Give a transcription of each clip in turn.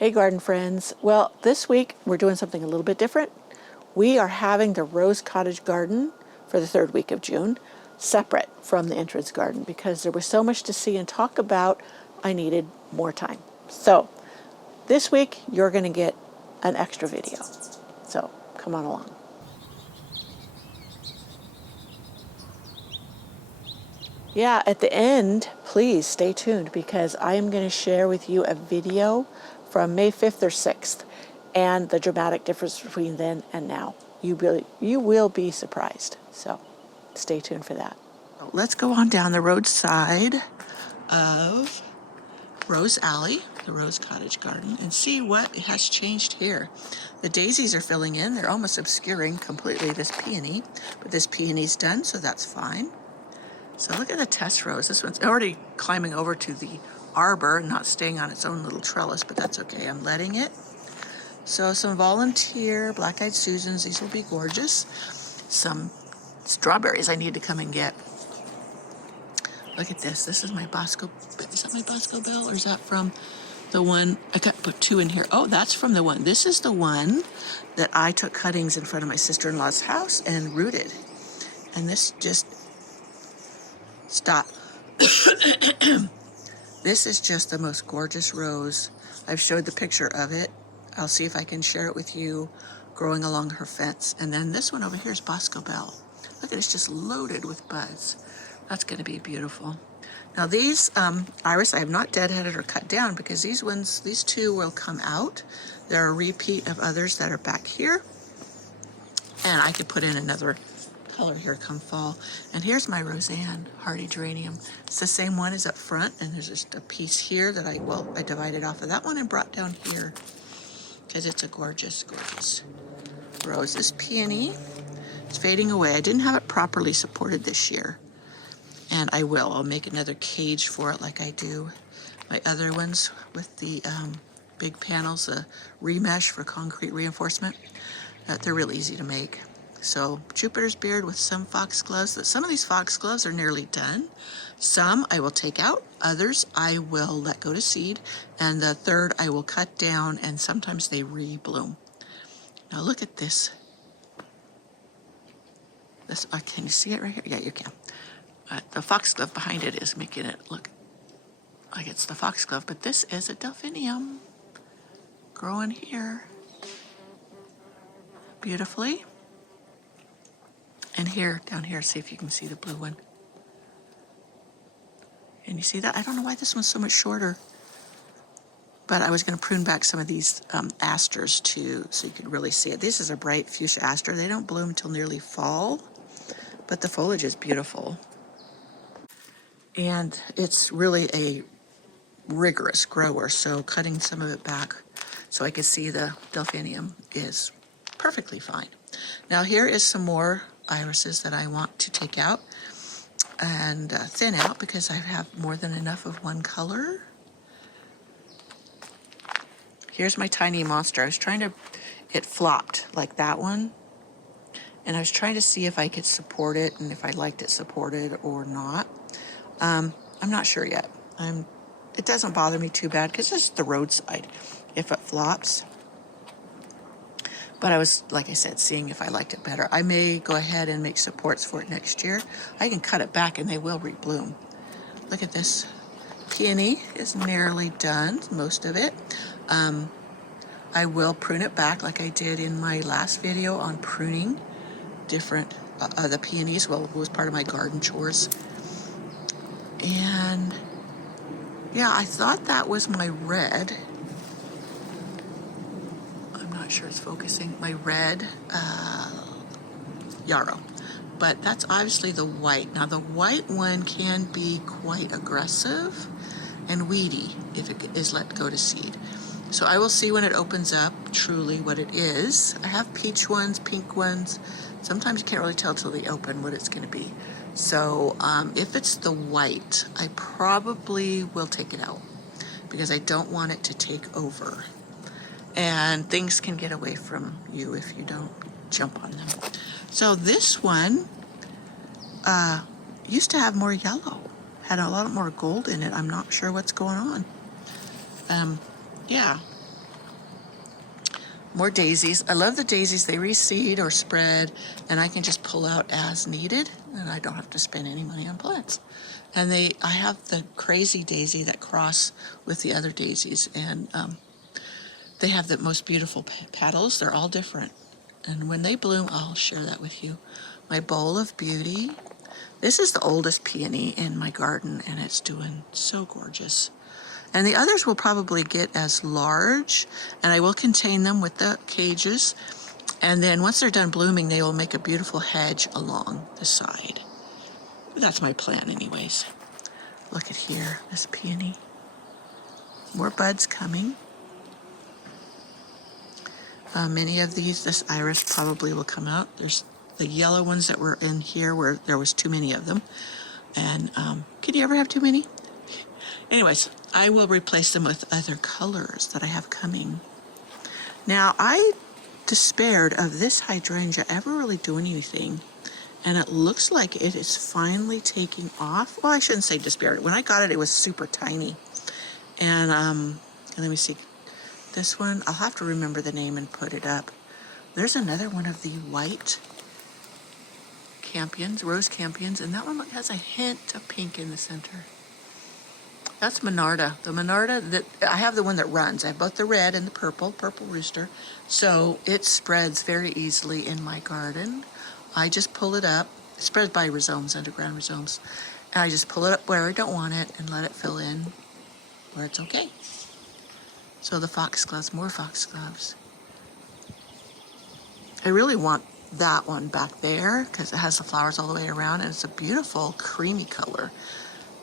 Hey garden friends. Well, this week we're doing something a little bit different. We are having the Rose Cottage Garden for the third week of June separate from the entrance garden because there was so much to see and talk about. I needed more time. So this week you're going to get an extra video. So come on along. Yeah, at the end, please stay tuned because I am going to share with you a video from May 5th or 6th and the dramatic difference between then and now. You will be surprised. So stay tuned for that. Let's go on down the roadside of Rose Alley, the Rose Cottage Garden, and see what has changed here. The daisies are filling in. They're almost obscuring completely this peony, but this peony's done, so that's fine. So look at the test rose. This one's already climbing over to the arbor, not staying on its own little trellis, but that's okay. I'm letting it. So some volunteer black-eyed Susans. These will be gorgeous. Some strawberries I need to come and get. Look at this. This is my Bosco. Is that my Bosco Bell or is that from the one? I got put two in here. Oh, that's from the one. This is the one that I took cuttings in front of my sister-in-law's house and rooted. And this just... Stop. This is just the most gorgeous rose. I've showed the picture of it. I'll see if I can share it with you growing along her fence. And then this one over here is Bosco Bell. Look at it, it's just loaded with buds. That's going to be beautiful. Now these iris I have not deadheaded or cut down because these two will come out. They're a repeat of others that are back here. And I could put in another color here come fall. And here's my Roseanne hardy geranium. It's the same one as up front, and there's just a piece here that I divided off of that one and brought down here because it's a gorgeous, gorgeous rose. This peony is fading away. I didn't have it properly supported this year, and I will. I'll make another cage for it like I do my other ones with the big panels, the remesh for concrete reinforcement. They're real easy to make. So Jupiter's beard with some foxgloves. Some of these foxgloves are nearly done. Some I will take out. Others I will let go to seed. And the third I will cut down, and sometimes they re-bloom. Now look at this. Can you see it right here? Yeah, you can. The foxglove behind it is making it look like it's the foxglove, but this is a delphinium growing here beautifully. And here, down here, see if you can see the blue one. And you see that? I don't know why this one's so much shorter. But I was going to prune back some of these asters too, so you could really see it. This is a bright fuchsia aster. They don't bloom until nearly fall, but the foliage is beautiful. And it's really a rigorous grower, so cutting some of it back so I could see the delphinium is perfectly fine. Now here is some more irises that I want to take out and thin out because I have more than enough of one color. Here's my tiny monster. I was trying to, it flopped like that one, and I was trying to see if I could support it and if I liked it supported or not. I'm not sure yet. It doesn't bother me too bad because this is the roadside if it flops. But I was, like I said, seeing if I liked it better. I may go ahead and make supports for it next year. I can cut it back and they will rebloom. Look at this. Peony is nearly done, most of it. I will prune it back like I did in my last video on pruning different, the peonies. Well, it was part of my garden chores. And yeah, I thought that was my red. Sure it's focusing. My red yarrow, but that's obviously the white. Now the white one can be quite aggressive and weedy if it is let go to seed. So I will see when it opens up truly what it is. I have peach ones, pink ones. Sometimes you can't really tell till they open what it's going to be. So if it's the white, I probably will take it out because I don't want it to take over. And things can get away from you if you don't jump on them. So this one used to have more yellow, had a lot more gold in it. I'm not sure what's going on. Yeah, More daisies. I love the daisies. They reseed or spread, and I can just pull out as needed, and I don't have to spend any money on plants. And I have the crazy daisy that cross with the other daisies, and they have the most beautiful petals. They're all different. And when they bloom, I'll share that with you. My bowl of beauty. This is the oldest peony in my garden, and it's doing so gorgeous. And the others will probably get as large, and I will contain them with the cages. And then once they're done blooming, they will make a beautiful hedge along the side. That's my plan anyways. Look at here, this peony. More buds coming. Many of these, this iris probably will come out. There's the yellow ones that were in here where there was too many of them. And can you ever have too many? Anyways, I will replace them with other colors that I have coming. Now, I despaired of this hydrangea ever really doing anything, and it looks like it is finally taking off. Well, I shouldn't say despaired. When I got it, it was super tiny. And let me see. This one, I'll have to remember the name and put it up. There's another one of the white campions, rose campions, and that one has a hint of pink in the center. That's Monarda. The Monarda, that I have the one that runs. I have both the red and the purple rooster. So it spreads very easily in my garden. I just pull it up. It spreads by rhizomes, underground rhizomes. And I just pull it up where I don't want it and let it fill in where it's okay. So the foxgloves, more foxgloves. I really want that one back there because it has the flowers all the way around, and it's a beautiful creamy color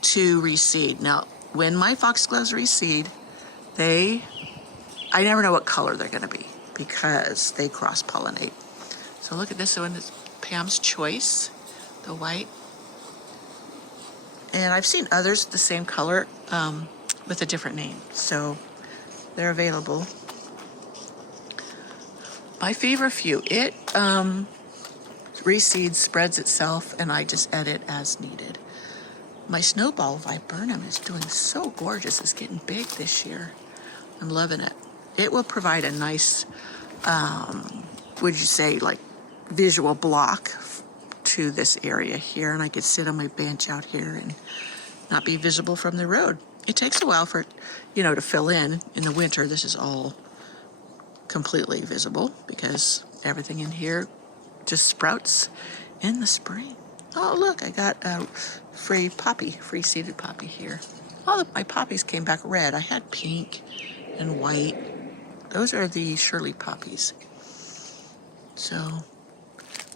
to reseed. Now, when my foxgloves reseed, I never know what color they're going to be because they cross-pollinate. So look at this one. It's Pam's Choice, the white. And I've seen others the same color with a different name. So they're available. My favorite few. It reseeds, spreads itself, and I just edit as needed. My snowball viburnum is doing so gorgeous. It's getting big this year. I'm loving it. It will provide a nice, would you say, like visual block to this area here, and I could sit on my bench out here and not be visible from the road. It takes a while for it, to fill in. In the winter, this is all completely visible because everything in here just sprouts in the spring. Oh, look, I got a free seeded poppy here. All of my poppies came back red. I had pink and white. Those are the Shirley poppies. So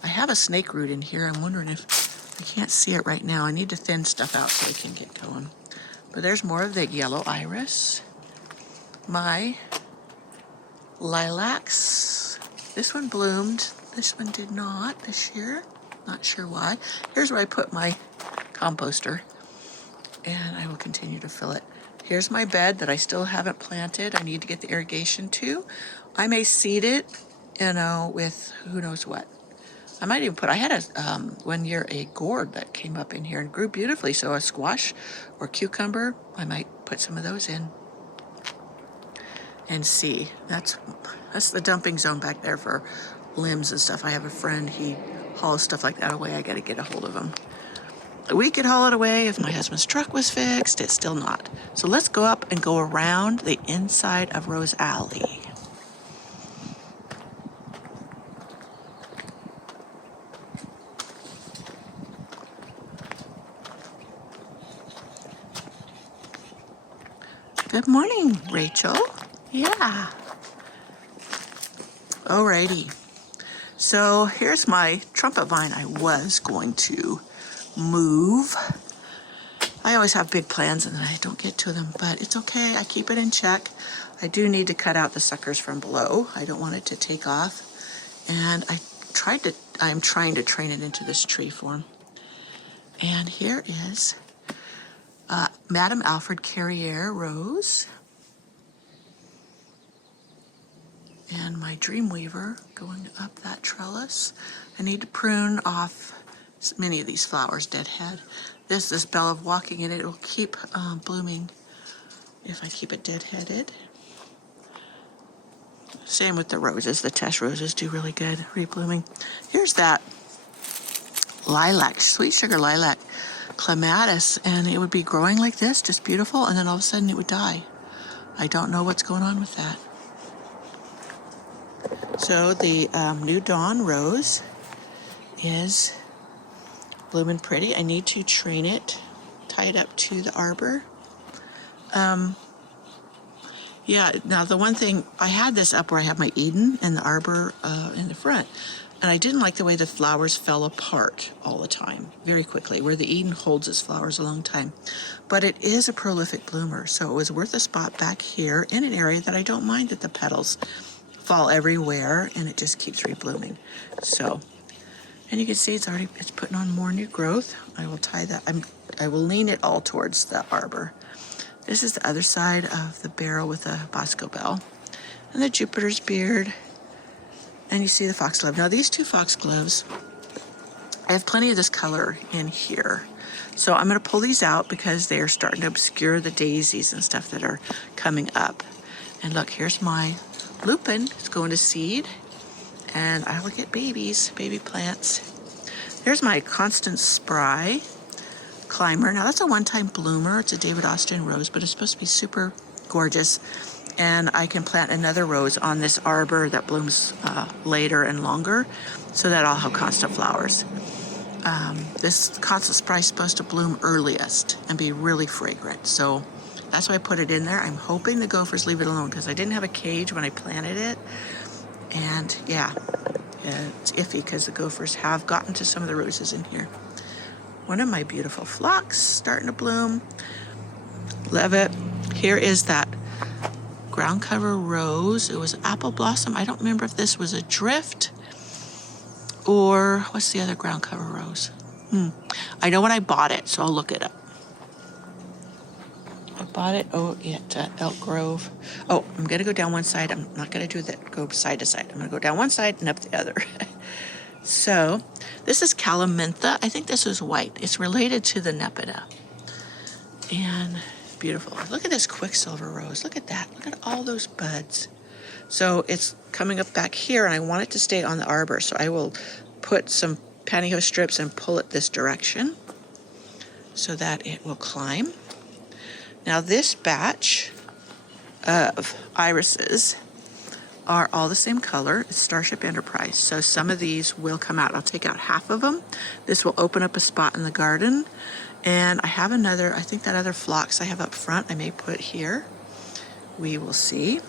I have a snake root in here. I'm wondering if I can't see it right now. I need to thin stuff out so I can get going. But there's more of the yellow iris. My lilacs. This one bloomed. This one did not this year. Not sure why. Here's where I put my composter, and I will continue to fill it. Here's my bed that I still haven't planted. I need to get the irrigation to. I may seed it, with who knows what. I might even I had one year a gourd that came up in here and grew beautifully. So a squash or cucumber, I might put some of those in and see. That's the dumping zone back there for limbs and stuff. I have a friend, he hauls stuff like that away. I got to get a hold of him. We could haul it away if my husband's truck was fixed. It's still not. So let's go up and go around the inside of Rose Alley. Good morning, Rachel. Yeah. Alrighty. So here's my trumpet vine I was going to move. I always have big plans and then I don't get to them, but it's okay. I keep it in check. I do need to cut out the suckers from below. I don't want it to take off. And I'm trying to train it into this tree form. And here is Madame Alfred Carrier rose. And my Dreamweaver going up that trellis. I need to prune off many of these flowers, deadhead. This Bell of Walking, and it will keep blooming if I keep it deadheaded. Same with the roses. The test roses do really good reblooming. Here's that lilac, sweet sugar lilac, Clematis, and it would be growing like this, just beautiful, and then all of a sudden it would die. I don't know what's going on with that. So the New Dawn rose is blooming pretty. I need to train it, tie it up to the arbor. Yeah, now the one thing, I had this up where I have my Eden and the arbor in the front, and I didn't like the way the flowers fell apart all the time, very quickly, where the Eden holds its flowers a long time. But it is a prolific bloomer, so it was worth a spot back here in an area that I don't mind that the petals fall everywhere, and it just keeps reblooming. So, and you can see it's putting on more new growth. I will tie that, I will lean it all towards the arbor. This is the other side of the barrel with the Bosco Bell and the Jupiter's beard. And you see the foxglove. Now these two foxgloves, I have plenty of this color in here. So I'm going to pull these out because they are starting to obscure the daisies and stuff that are coming up. And look, here's my lupin. It's going to seed. And I will get babies, baby plants. There's my Constant Spry climber. Now that's a one-time bloomer. It's a David Austin rose, but it's supposed to be super gorgeous. And I can plant another rose on this arbor that blooms later and longer, so that I'll have constant flowers. This Constant Spry is supposed to bloom earliest and be really fragrant. So that's why I put it in there. I'm hoping the gophers leave it alone because I didn't have a cage when I planted it. And yeah, it's iffy because the gophers have gotten to some of the roses in here. One of my beautiful phlox starting to bloom. Love it. Here is that ground cover rose. It was apple blossom. I don't remember if this was a drift or what's the other ground cover rose? I know when I bought it, so I'll look it up. I bought it at Elk Grove. Oh, I'm going to go down one side. I'm not going to do that, go side to side. I'm going to go down one side and up the other. So this is Calamintha. I think this is white. It's related to the Nepeta. And beautiful. Look at this quicksilver rose. Look at that. Look at all those buds. So it's coming up back here, and I want it to stay on the arbor. So I will put some pantyhose strips and pull it this direction so that it will climb. Now this batch of irises are all the same color. It's Starship Enterprise. So some of these will come out. I'll take out half of them. This will open up a spot in the garden. And I have another, I think that other phlox I have up front, I may put here. We will see.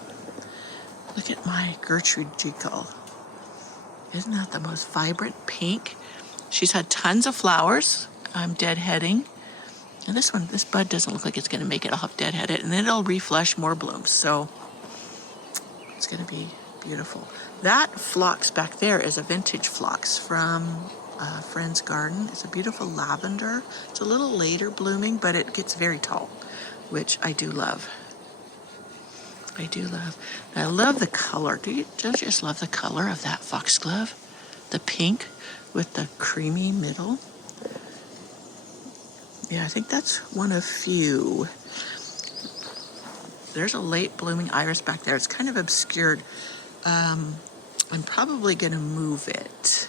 Look at my Gertrude Jekyll. Isn't that the most vibrant pink? She's had tons of flowers. I'm deadheading. And this one, this bud doesn't look like it's going to make it. I'll have to deadhead it, and then it'll reflush more blooms. So it's going to be beautiful. That phlox back there is a vintage phlox from Friend's Garden. It's a beautiful lavender. It's a little later blooming, but it gets very tall, which I do love. I do love. I love the color. Don't you just love the color of that foxglove? The pink with the creamy middle. Yeah, I think that's one of few. There's a late blooming iris back there. It's kind of obscured. I'm probably going to move it.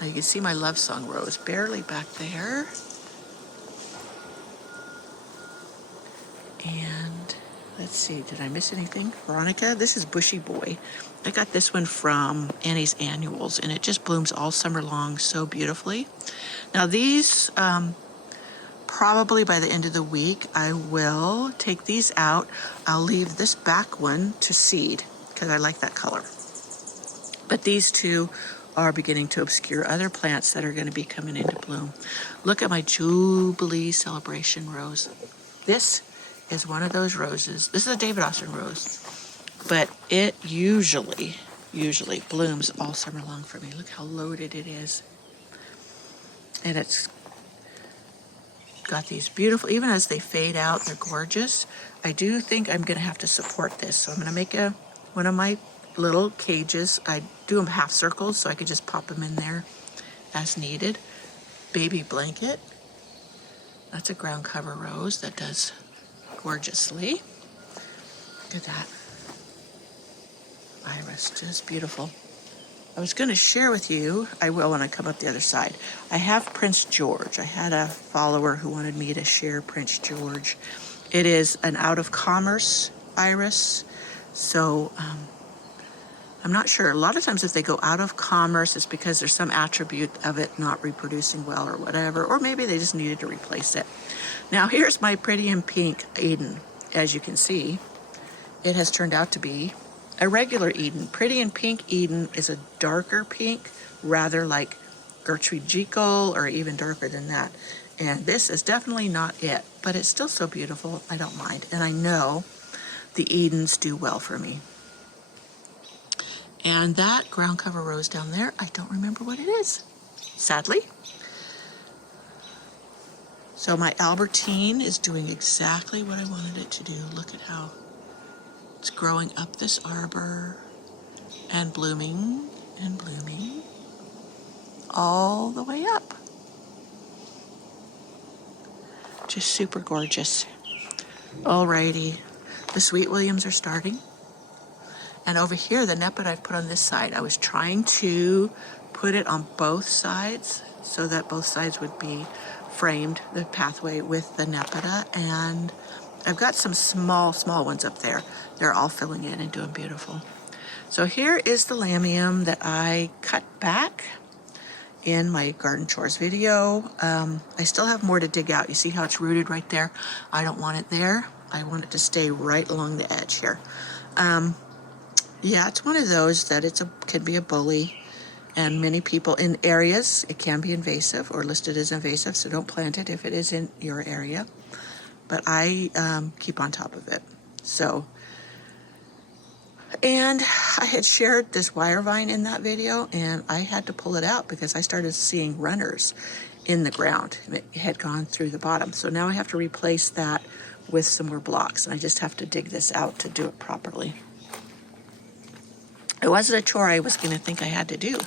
Now you can see my love song rose barely back there. And let's see, did I miss anything? Veronica, this is Bushy Boy. I got this one from Annie's Annuals, and it just blooms all summer long so beautifully. Now these, probably by the end of the week, I will take these out. I'll leave this back one to seed because I like that color. But these two are beginning to obscure other plants that are going to be coming into bloom. Look at my Jubilee Celebration rose. This is one of those roses. This is a David Austin rose, but it usually blooms all summer long for me. Look how loaded it is. And it's got these beautiful, even as they fade out, they're gorgeous. I do think I'm going to have to support this. So I'm going to make one of my little cages. I do them half circles so I could just pop them in there as needed. Baby blanket. That's a ground cover rose that does gorgeously. Look at that. iris, just beautiful. I was going to share with you, I will when I come up the other side. I have Prince George. I had a follower who wanted me to share Prince George. It is an out of commerce iris, so I'm not sure. A lot of times if they go out of commerce, it's because there's some attribute of it not reproducing well or whatever, or maybe they just needed to replace it. Now here's my pretty in pink Eden. As you can see, it has turned out to be a regular Eden. Pretty in pink Eden is a darker pink, rather like Gertrude Jekyll, or even darker than that. And this is definitely not it, but it's still so beautiful, I don't mind. And I know the Edens do well for me. And that ground cover rose down there, I don't remember what it is, sadly. So my Albertine is doing exactly what I wanted it to do. Look at how it's growing up this arbor and blooming all the way up. Just super gorgeous. Alrighty, the Sweet Williams are starting. And over here, the nepet I've put on this side, I was trying to put it on both sides so that both sides would be framed, the pathway with the nepeta, and I've got some small ones up there. They're all filling in and doing beautiful. So here is the lamium that I cut back in my garden chores video. I still have more to dig out. You see how it's rooted right there? I don't want it there. I want it to stay right along the edge here. Yeah, it's one of those that can be a bully, and many people in areas, it can be invasive or listed as invasive, so don't plant it if it is in your area. But I keep on top of it. So, and I had shared this wire vine in that video, and I had to pull it out because I started seeing runners in the ground. It had gone through the bottom. So now I have to replace that with some more blocks, and I just have to dig this out to do it properly. It wasn't a chore I was going to think I had to do.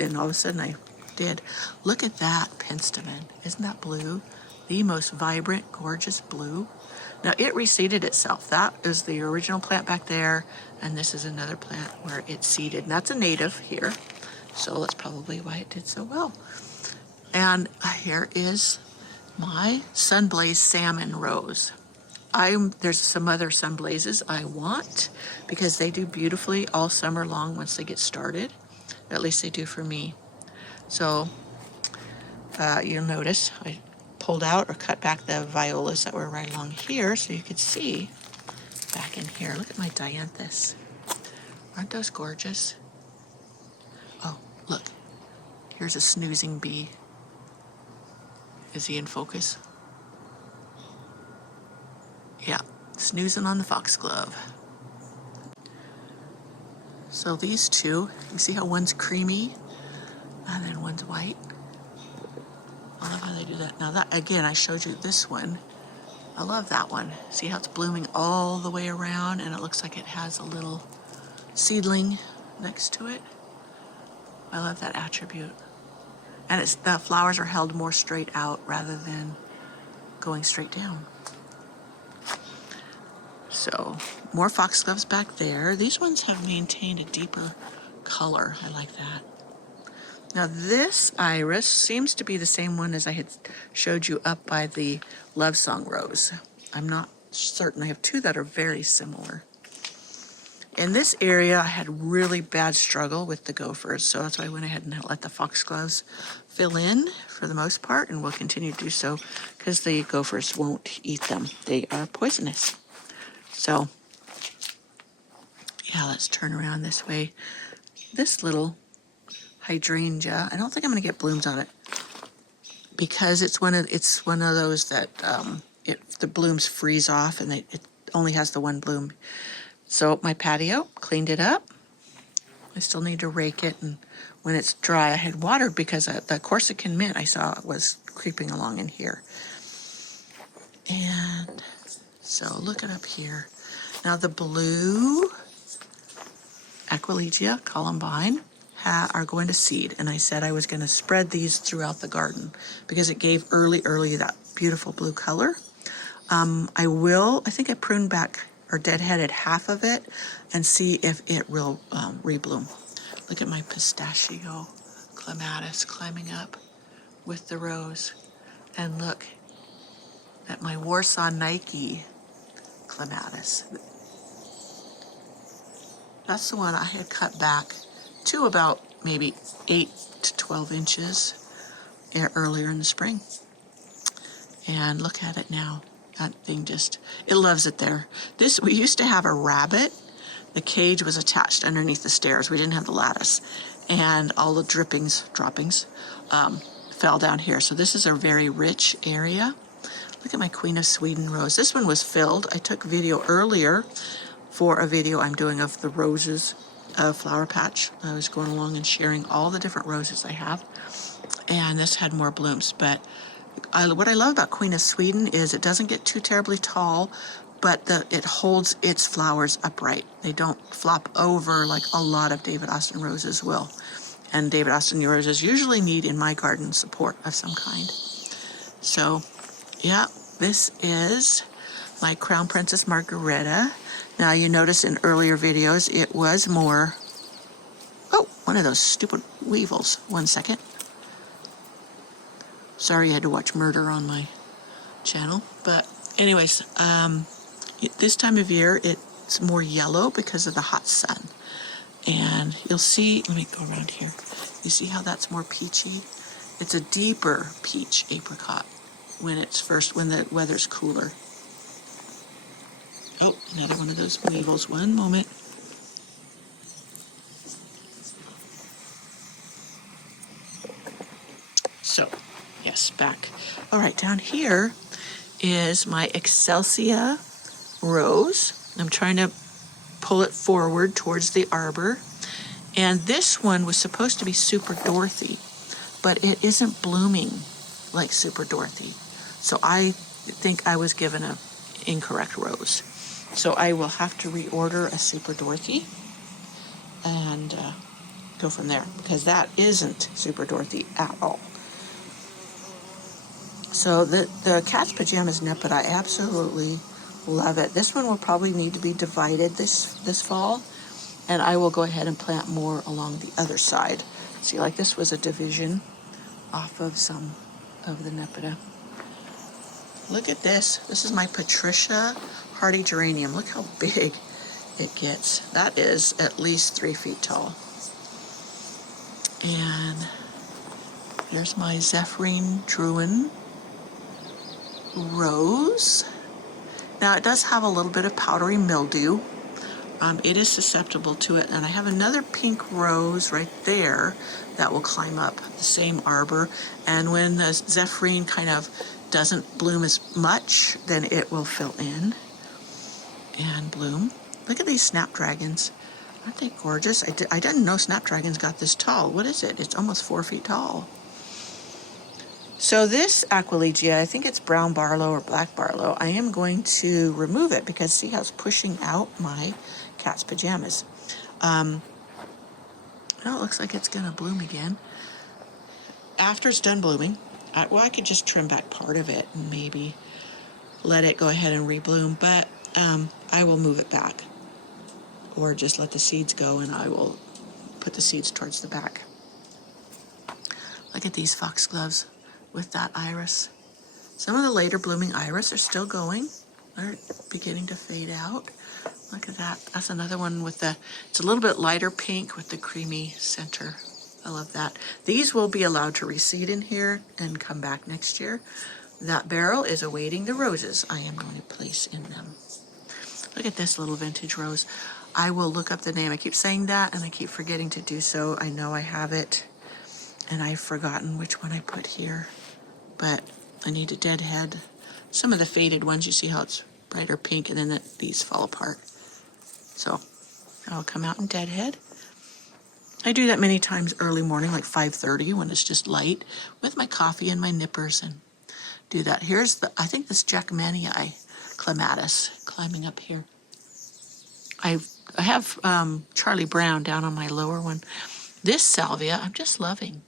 And all of a sudden I did. Look at that penstemon. Isn't that blue? The most vibrant, gorgeous blue. Now it reseeded itself. That is the original plant back there. And this is another plant where it seeded. And that's a native here. So that's probably why it did so well. And here is my Sunblaze Salmon Rose. There's some other Sunblazes I want because they do beautifully all summer long once they get started. At least they do for me. So you'll notice I pulled out or cut back the violas that were right along here so you could see back in here. Look at my dianthus. Aren't those gorgeous? Oh, look. Here's a snoozing bee. Is he in focus? Yeah, snoozing on the foxglove. So these two, you see how one's creamy and then one's white? I love how they do that. Now that, again, I showed you this one. I love that one. See how it's blooming all the way around and it looks like it has a little seedling next to it? I love that attribute. And the flowers are held more straight out rather than going straight down. So, more foxgloves back there. These ones have maintained a deeper color. I like that. Now this iris seems to be the same one as I had showed you up by the Love Song Rose. I'm not certain. I have two that are very similar. In this area, I had really bad struggle with the gophers, so that's why I went ahead and let the foxgloves fill in for the most part, and will continue to do so because the gophers won't eat them. They are poisonous. So, yeah, let's turn around this way. This little hydrangea, I don't think I'm going to get blooms on it because it's one of those that the blooms freeze off and it only has the one bloom. So my patio, cleaned it up. I still need to rake it, and when it's dry, I had watered because the Corsican mint I saw was creeping along in here. And so look it up here. Now the blue Aquilegia columbine are going to seed, and I said I was going to spread these throughout the garden because it gave early that beautiful blue color. I think I pruned back or deadheaded half of it and see if it will rebloom. Look at my pistachio clematis climbing up with the rose. And look at my Warsaw Nike clematis. That's the one I had cut back to about maybe 8 to 12 inches earlier in the spring. And look at it now. That thing just, it loves it there. We used to have a rabbit. The cage was attached underneath the stairs. We didn't have the lattice. And all the droppings fell down here. So this is a very rich area. Look at my Queen of Sweden rose. This one was filled. I took video earlier for a video I'm doing of the roses flower patch. I was going along and sharing all the different roses I have. And this had more blooms. But what I love about Queen of Sweden is it doesn't get too terribly tall, but it holds its flowers upright. They don't flop over like a lot of David Austin roses will. And David Austin roses usually need in my garden support of some kind. So, yeah, this is my Crown Princess Margareta. Now you notice in earlier videos it was more, oh, one of those stupid weevils. 1 second. Sorry you had to watch murder on my channel. But anyways, this time of year it's more yellow because of the hot sun. And you'll see, let me go around here. You see how that's more peachy? It's a deeper peach apricot when the weather's cooler. Oh, another one of those weevils. 1 moment. So, yes, back. All right, down here is my Excelsia rose. I'm trying to pull it forward towards the arbor. And this one was supposed to be Super Dorothy, but it isn't blooming like Super Dorothy. So I think I was given an incorrect rose. So I will have to reorder a Super Dorothy and go from there, because that isn't Super Dorothy at all. So the Cat's Pajamas Nepeta, I absolutely love it. This one will probably need to be divided this fall, and I will go ahead and plant more along the other side. See, like this was a division off of some of the Nepeta. Look at this. This is my Patricia hardy geranium. Look how big it gets. That is at least 3 feet tall. And there's my Zephyrine Druin rose. Now it does have a little bit of powdery mildew. It is susceptible to it. And I have another pink rose right there that will climb up the same arbor. And when the Zephyrine kind of doesn't bloom as much, then it will fill in and bloom. Look at these snapdragons. Aren't they gorgeous? I didn't know snapdragons got this tall. What is it? It's almost 4 feet tall. So this Aquilegia, I think it's brown barlow or black barlow, I am going to remove it because see how it's pushing out my Cat's Pajamas. Now it looks like it's going to bloom again. After it's done blooming, I could just trim back part of it and maybe let it go ahead and rebloom, but I will move it back or just let the seeds go and I will put the seeds towards the back. Look at these foxgloves with that iris. Some of the later blooming iris are still going. They're beginning to fade out. Look at that. That's another one with it's a little bit lighter pink with the creamy center. I love that. These will be allowed to reseed in here and come back next year. That barrel is awaiting the roses I am going to place in them. Look at this little vintage rose. I will look up the name. I keep saying that and I keep forgetting to do so. I know I have it and I've forgotten which one I put here, but I need to deadhead some of the faded ones. You see how it's brighter pink and then these fall apart. So I'll come out and deadhead. I do that many times early morning, like 5:30 when it's just light, with my coffee and my nippers and do that. Here's I think this Jackmanii Clematis climbing up here. I have Charlie Brown down on my lower one. This salvia, I'm just loving.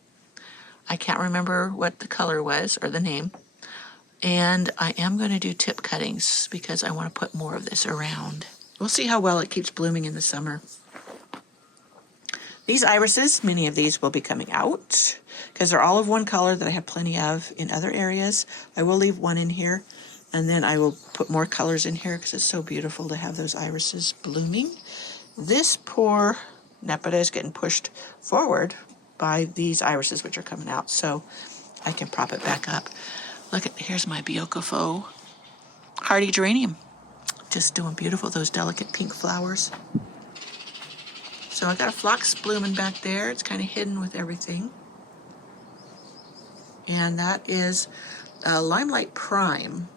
I can't remember what the color was or the name. And I am going to do tip cuttings because I want to put more of this around. We'll see how well it keeps blooming in the summer. These irises, many of these will be coming out because they're all of one color that I have plenty of in other areas. I will leave one in here, and then I will put more colors in here because it's so beautiful to have those irises blooming. This poor Nepeta is getting pushed forward by these irises, which are coming out, so I can prop it back up. Look at, here's my Biocafo hardy geranium. Just doing beautiful, those delicate pink flowers. So I got a phlox blooming back there. It's kind of hidden with everything. And that is Limelight Prime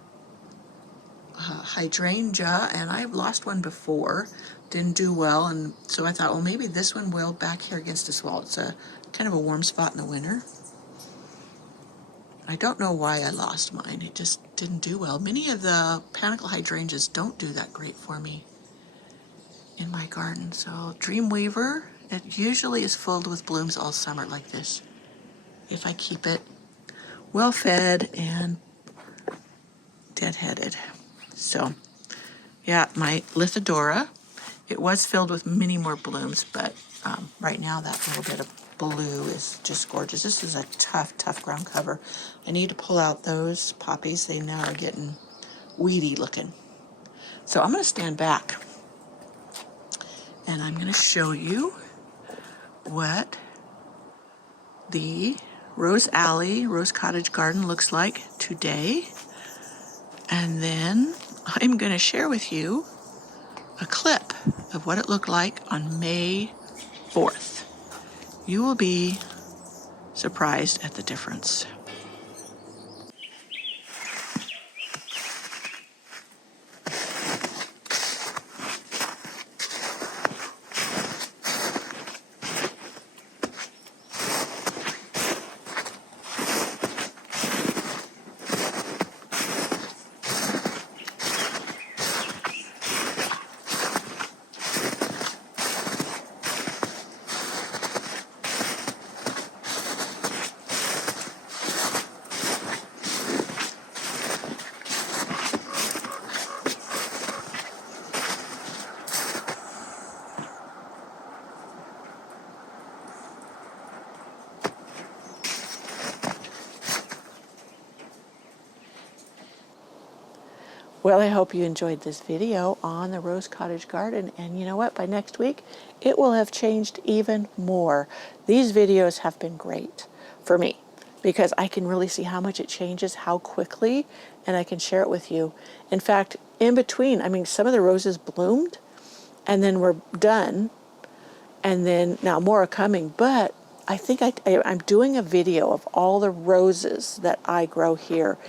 hydrangea, and I've lost one before. Didn't do well, and so I thought, well, maybe this one will back here against this wall. It's a kind of a warm spot in the winter. I don't know why I lost mine. It just didn't do well. Many of the panicle hydrangeas don't do that great for me in my garden. So Dreamweaver, it usually is filled with blooms all summer like this, if I keep it well fed and deadheaded. So yeah, my Lithidora, it was filled with many more blooms, but right now that little bit of blue is just gorgeous. This is a tough ground cover. I need to pull out those poppies. They now are getting weedy looking. So I'm going to stand back and I'm going to show you what the Rose Cottage Garden looks like today. And then I'm going to share with you a clip of what it looked like on May 4th. You will be surprised at the difference. Well, I hope you enjoyed this video on the Rose Cottage Garden, and you know what? By next week, it will have changed even more. These videos have been great for me because I can really see how much it changes, how quickly, and I can share it with you. In fact, in between, I mean, some of the roses bloomed and then we're done, and then now more are coming, but I think I'm doing a video of all the roses that I grow here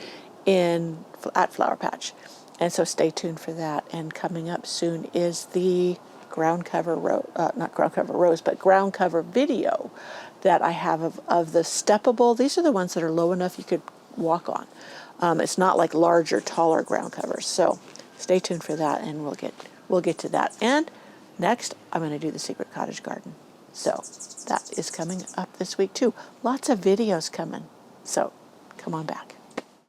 at Flower Patch. And so stay tuned for that. And coming up soon is the ground cover video that I have of the steppable. These are the ones that are low enough you could walk on. It's not like larger, taller ground covers. So stay tuned for that, and we'll get to that. And next, I'm going to do the Secret Cottage Garden. So that is coming up this week too. Lots of videos coming. So come on back.